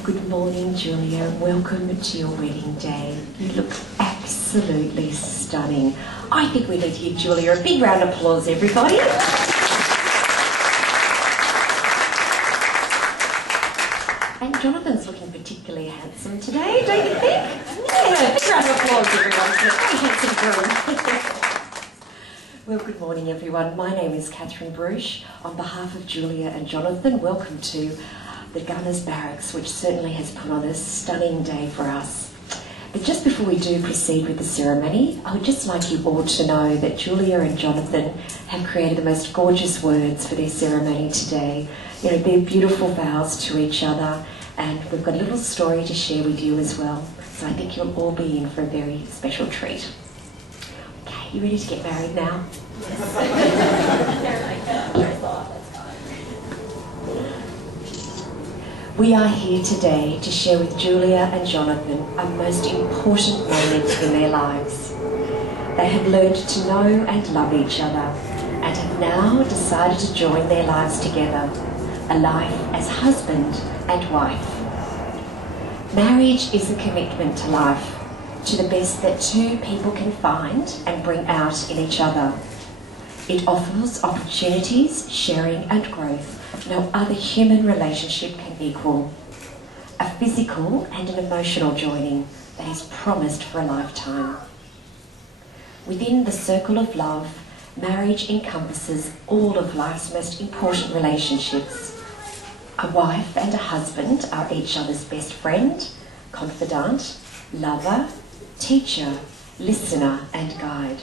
Good morning, Julia. Welcome to your wedding day. You look absolutely stunning. I think we need to give Julia a big round of applause, everybody. And Jonathan's looking particularly handsome today, don't you think? Yeah, big round of applause, everyone. It's a very handsome groom. Well, good morning, everyone. My name is Catherine Bruce. On behalf of Julia and Jonathan, welcome to the Gunners Barracks, which certainly has put on a stunning day for us. But just before we do proceed with the ceremony, I would just like you all to know that Julia and Jonathan have created the most gorgeous words for their ceremony today. You know, they're beautiful vows to each other, and we've got a little story to share with you as well. So I think you'll all be in for a very special treat. Okay, you ready to get married now? We are here today to share with Julia and Jonathan a most important moment in their lives. They have learned to know and love each other and have now decided to join their lives together, a life as husband and wife. Marriage is a commitment to life, to the best that two people can find and bring out in each other. It offers opportunities, sharing and growth no other human relationship can equal. A physical and an emotional joining that is promised for a lifetime. Within the circle of love, marriage encompasses all of life's most important relationships. A wife and a husband are each other's best friend, confidant, lover, teacher, listener and guide.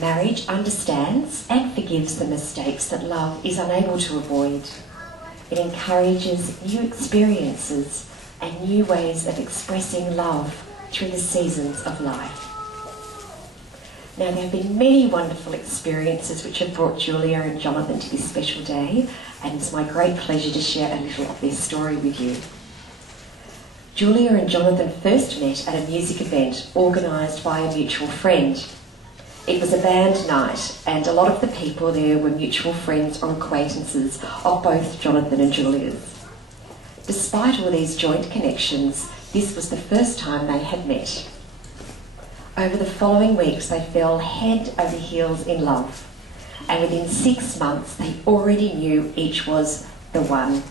Marriage understands and forgives the mistakes that love is unable to avoid. It encourages new experiences and new ways of expressing love through the seasons of life. Now, there have been many wonderful experiences which have brought Julia and Jonathan to this special day, and it's my great pleasure to share a little of their story with you. Julia and Jonathan first met at a music event organised by a mutual friend. It was a band night, and a lot of the people there were mutual friends or acquaintances of both Jonathan and Julia's. Despite all these joint connections, this was the first time they had met. Over the following weeks, they fell head over heels in love, and within 6 months, they already knew each was the one.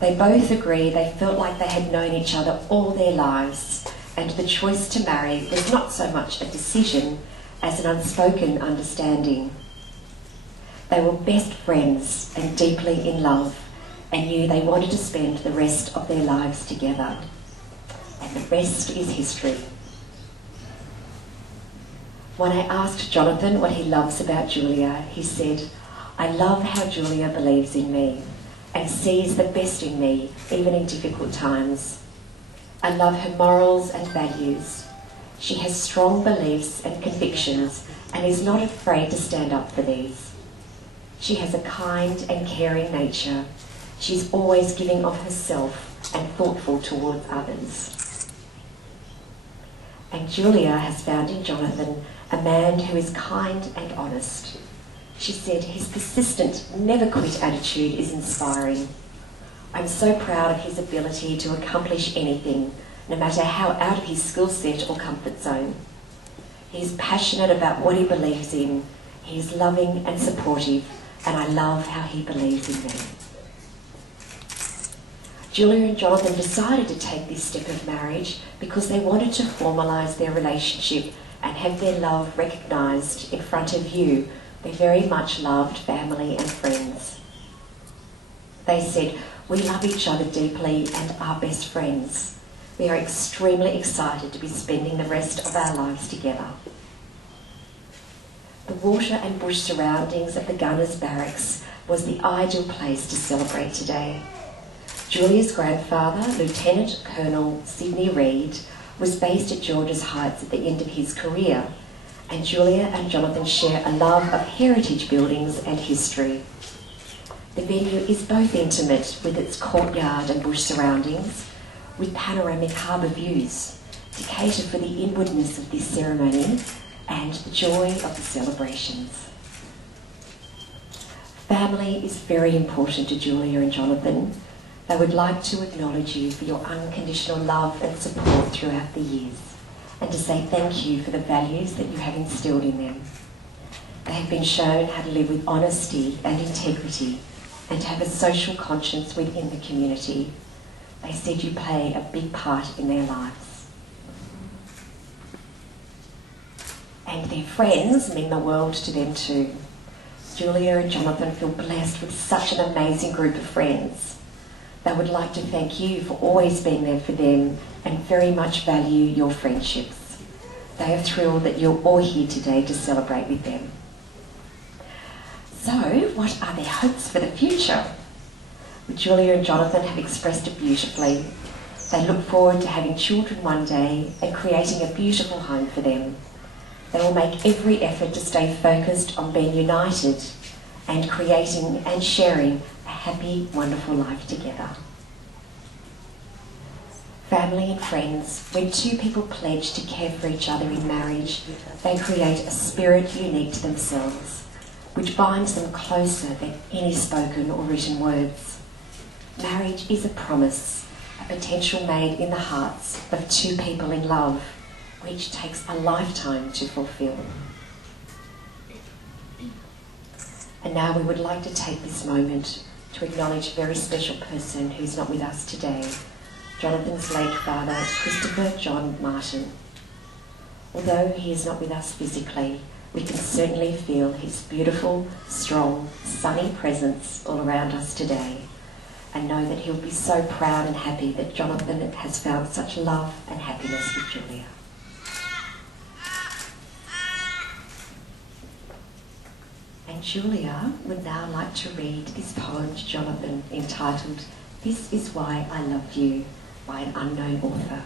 They both agreed they felt like they had known each other all their lives, and the choice to marry was not so much a decision as an unspoken understanding. They were best friends and deeply in love, and knew they wanted to spend the rest of their lives together. And the rest is history. When I asked Jonathan what he loves about Julia, he said, "I love how Julia believes in me and sees the best in me, even in difficult times. I love her morals and values. She has strong beliefs and convictions and is not afraid to stand up for these. She has a kind and caring nature. She's always giving of herself and thoughtful towards others." And Julia has found in Jonathan a man who is kind and honest. She said his persistent, never quit attitude is inspiring. "I'm so proud of his ability to accomplish anything, no matter how out of his skill set or comfort zone. He is passionate about what he believes in. He is loving and supportive, and I love how he believes in me." Julia and Jonathan decided to take this step of marriage because they wanted to formalise their relationship and have their love recognised in front of you, their very much loved family and friends. They said, "We love each other deeply and are best friends. We are extremely excited to be spending the rest of our lives together." The water and bush surroundings of the Gunners Barracks was the ideal place to celebrate today. Julia's grandfather, Lieutenant Colonel Sidney Reed, was based at George's Heights at the end of his career, and Julia and Jonathan share a love of heritage buildings and history. The venue is both intimate with its courtyard and bush surroundings, with panoramic harbour views to cater for the inwardness of this ceremony and the joy of the celebrations. Family is very important to Julia and Jonathan. They would like to acknowledge you for your unconditional love and support throughout the years, and to say thank you for the values that you have instilled in them. They have been shown how to live with honesty and integrity, and to have a social conscience within the community. They said you play a big part in their lives. And their friends mean the world to them too. Julia and Jonathan feel blessed with such an amazing group of friends. They would like to thank you for always being there for them and very much value your friendships. They are thrilled that you're all here today to celebrate with them. So, what are their hopes for the future? Well, Julia and Jonathan have expressed it beautifully. They look forward to having children one day and creating a beautiful home for them. They will make every effort to stay focused on being united and creating and sharing a happy, wonderful life together. Family and friends, when two people pledge to care for each other in marriage, they create a spirit unique to themselves, which binds them closer than any spoken or written words. Marriage is a promise, a potential made in the hearts of two people in love, which takes a lifetime to fulfill. And now we would like to take this moment to acknowledge a very special person who's not with us today, Jonathan's late father, Christopher John Martin. Although he is not with us physically, we can certainly feel his beautiful, strong, sunny presence all around us today, and know that he'll be so proud and happy that Jonathan has found such love and happiness with Julia. And Julia would now like to read this poem to Jonathan entitled "This Is Why I Love You" by an unknown author.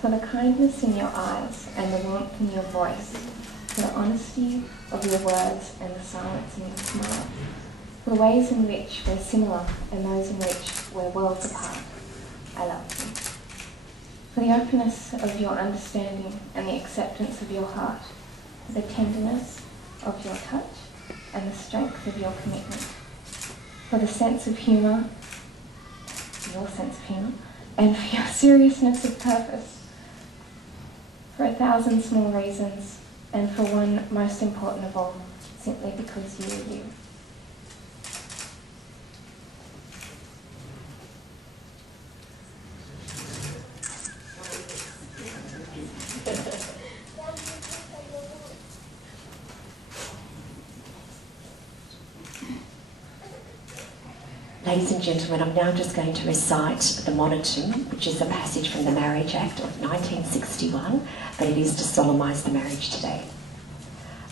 For the kindness in your eyes and the warmth in your voice, for the honesty of your words and the silence in your smile, for the ways in which we're similar and those in which we're worlds apart, I love you. For the openness of your understanding and the acceptance of your heart, for the tenderness of your touch and the strength of your commitment, for the sense of humour, your sense of humour, and for your seriousness of purpose, for 1,000 small reasons, and for one most important of all, simply because you are you. Ladies and gentlemen, I'm now just going to recite the Monitum, which is a passage from the Marriage Act of 1961, but it is to solemnise the marriage today.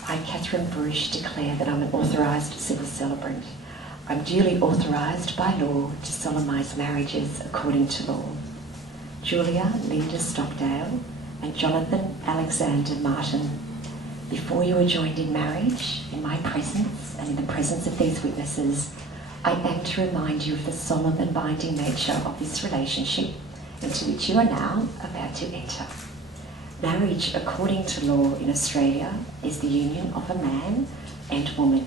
I, Catherine Bush, declare that I'm an authorised civil celebrant. I'm duly authorised by law to solemnise marriages according to law. Julia Linda Stockdale and Jonathan Alexander Martin, before you are joined in marriage, in my presence and in the presence of these witnesses, I am to remind you of the solemn and binding nature of this relationship into which you are now about to enter. Marriage, according to law in Australia, is the union of a man and woman,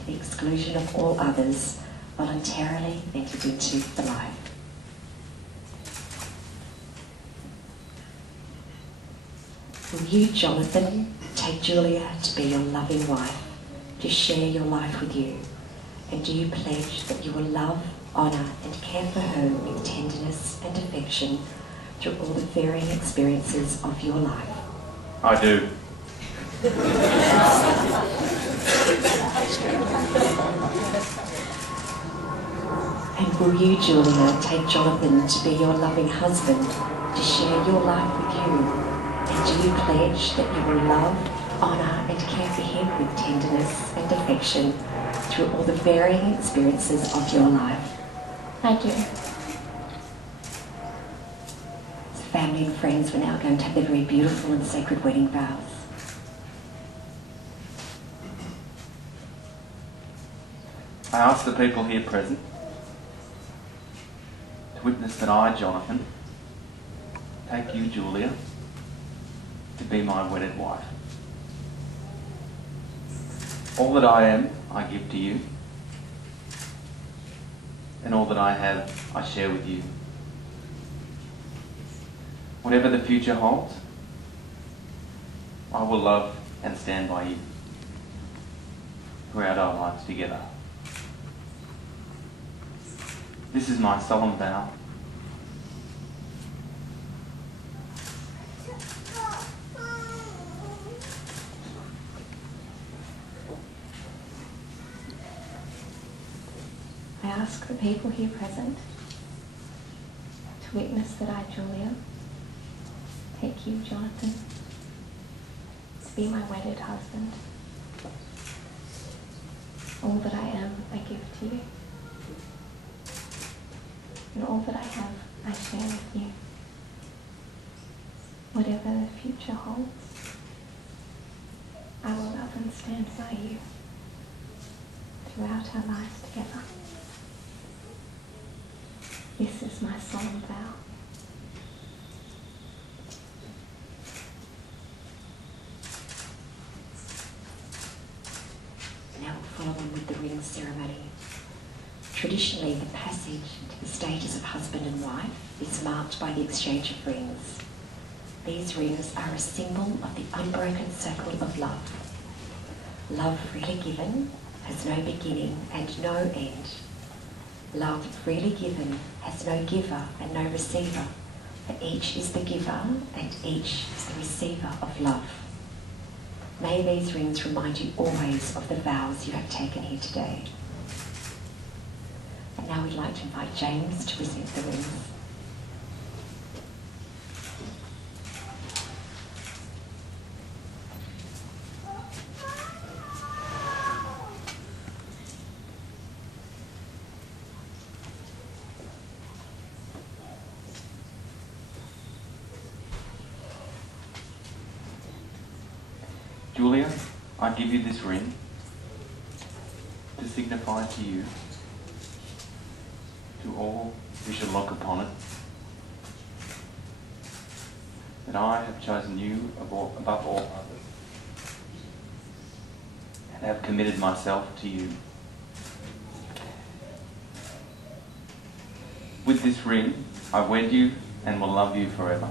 to the exclusion of all others, voluntarily entered into the life. Will you, Jonathan, take Julia to be your loving wife, to share your life with you? And do you pledge that you will love, honour and care for her with tenderness and affection through all the varying experiences of your life? I do. And will you, Julia, take Jonathan to be your loving husband, to share your life with you? And do you pledge that you will love, honour and care for him with tenderness and affection through all the varying experiences of your life? I do. So family and friends, we're now going to have the very beautiful and sacred wedding vows. I ask the people here present to witness that I, Jonathan, take you, Julia, to be my wedded wife. All that I am, I give to you, and all that I have, I share with you. Whatever the future holds, I will love and stand by you throughout our lives together. This is my solemn vow. I ask the people here present to witness that I, Julia, take you, Jonathan, to be my wedded husband. All that I am, I give to you. And all that I have, I share with you. Whatever the future holds, I will love and stand by you throughout our lives together. This is my solemn vow. Now we'll follow on with the ring ceremony. Traditionally, the passage to the status of husband and wife is marked by the exchange of rings. These rings are a symbol of the unbroken circle of love. Love freely given has no beginning and no end. Love freely given has no giver and no receiver, for each is the giver and each is the receiver of love. May these rings remind you always of the vows you have taken here today. And now we'd like to invite James to present the rings. Julia, I give you this ring to signify to you, to all who shall look upon it, that I have chosen you above all others, and have committed myself to you. With this ring, I wed you and will love you forever.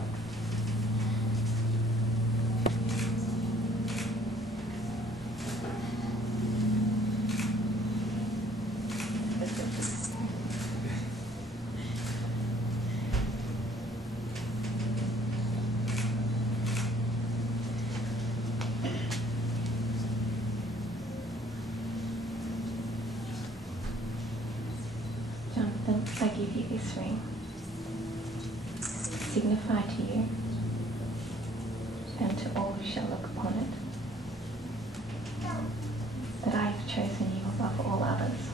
Jonathan, I give you this ring to signify to you and to all who shall look upon it that I have chosen you above all others.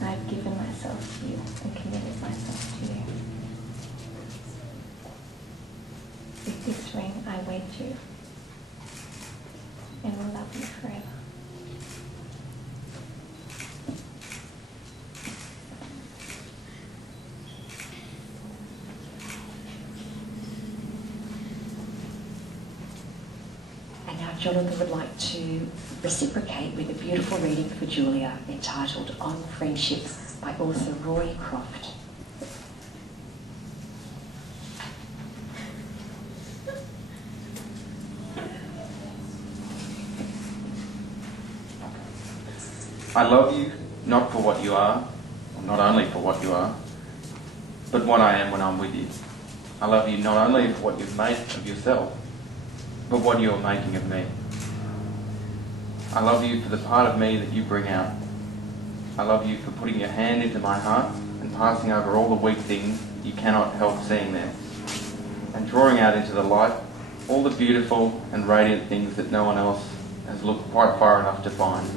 I've given myself to you and committed myself to you. With this ring I wed you and will love you forever. Jonathan would like to reciprocate with a beautiful reading for Julia entitled On Friendship by author Roy Croft. I love you not for what you are, or not only for what you are, but what I am when I'm with you. I love you not only for what you've made of yourself, but what you're making of me. I love you for the part of me that you bring out. I love you for putting your hand into my heart and passing over all the weak things you cannot help seeing there, and drawing out into the light all the beautiful and radiant things that no one else has looked quite far enough to find.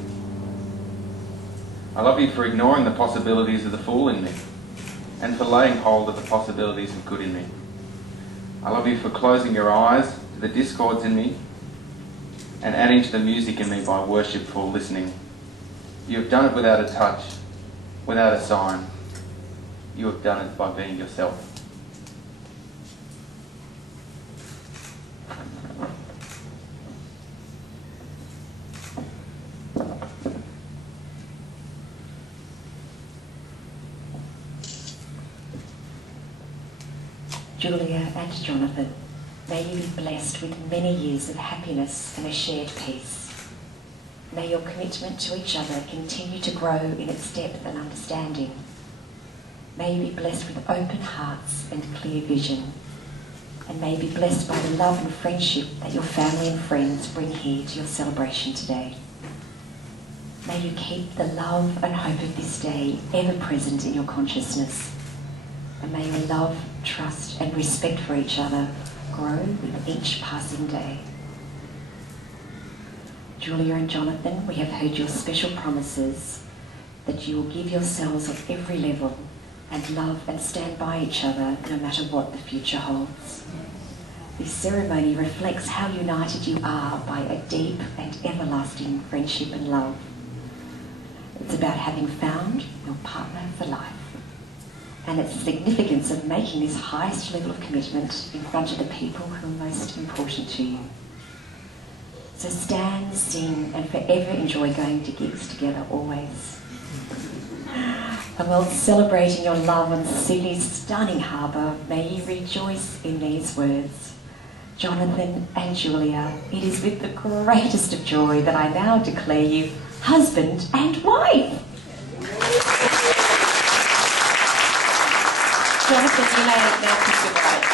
I love you for ignoring the possibilities of the fool in me, and for laying hold of the possibilities of good in me. I love you for closing your eyes to the discords in me, and adding to the music in me by worshipful listening. You have done it without a touch, without a sign. You have done it by being yourself. Julia and Jonathan, may you be blessed with many years of happiness and a shared peace. May your commitment to each other continue to grow in its depth and understanding. May you be blessed with open hearts and clear vision. And may you be blessed by the love and friendship that your family and friends bring here to your celebration today. May you keep the love and hope of this day ever present in your consciousness. And may your love, trust and respect for each other grow with each passing day. Julia and Jonathan, we have heard your special promises that you will give yourselves on every level and love and stand by each other no matter what the future holds. This ceremony reflects how united you are by a deep and everlasting friendship and love. It's about having found your partner for life. And it's the significance of making this highest level of commitment in front of the people who are most important to you. So stand, sing, and forever enjoy going to gigs together always. And while celebrating your love on Sydney's stunning harbour, may you rejoice in these words. Jonathan and Julia, it is with the greatest of joy that I now declare you husband and wife. Jonathan, you may now kiss your bride.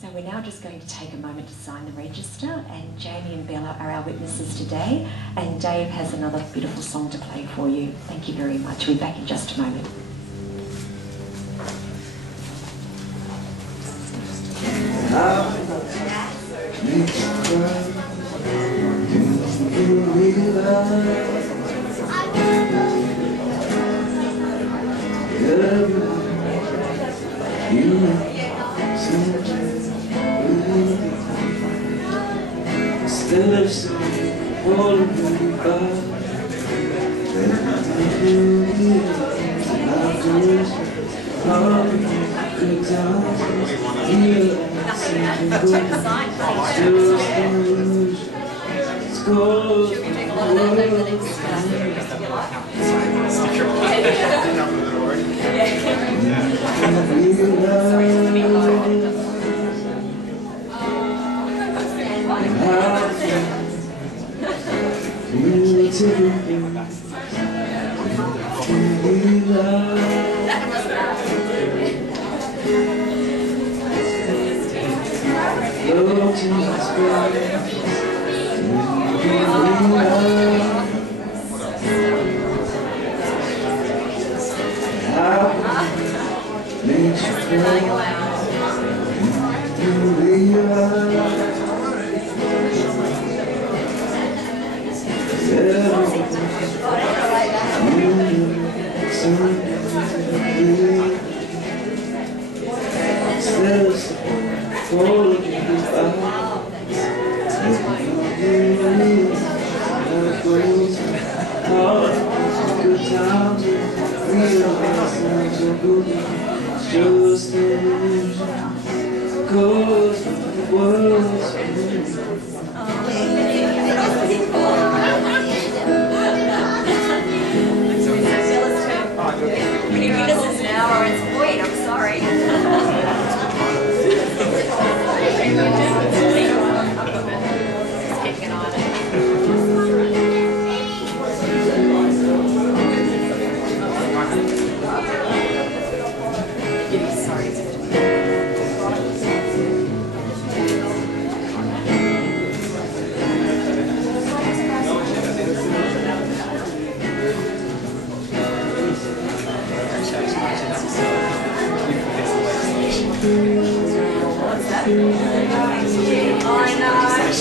So we're now just going to take a moment to sign the register, and Jamie and Bella are our witnesses today, and Dave has another beautiful song to play for you. Thank you very much. We'll be back in just a moment.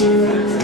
you.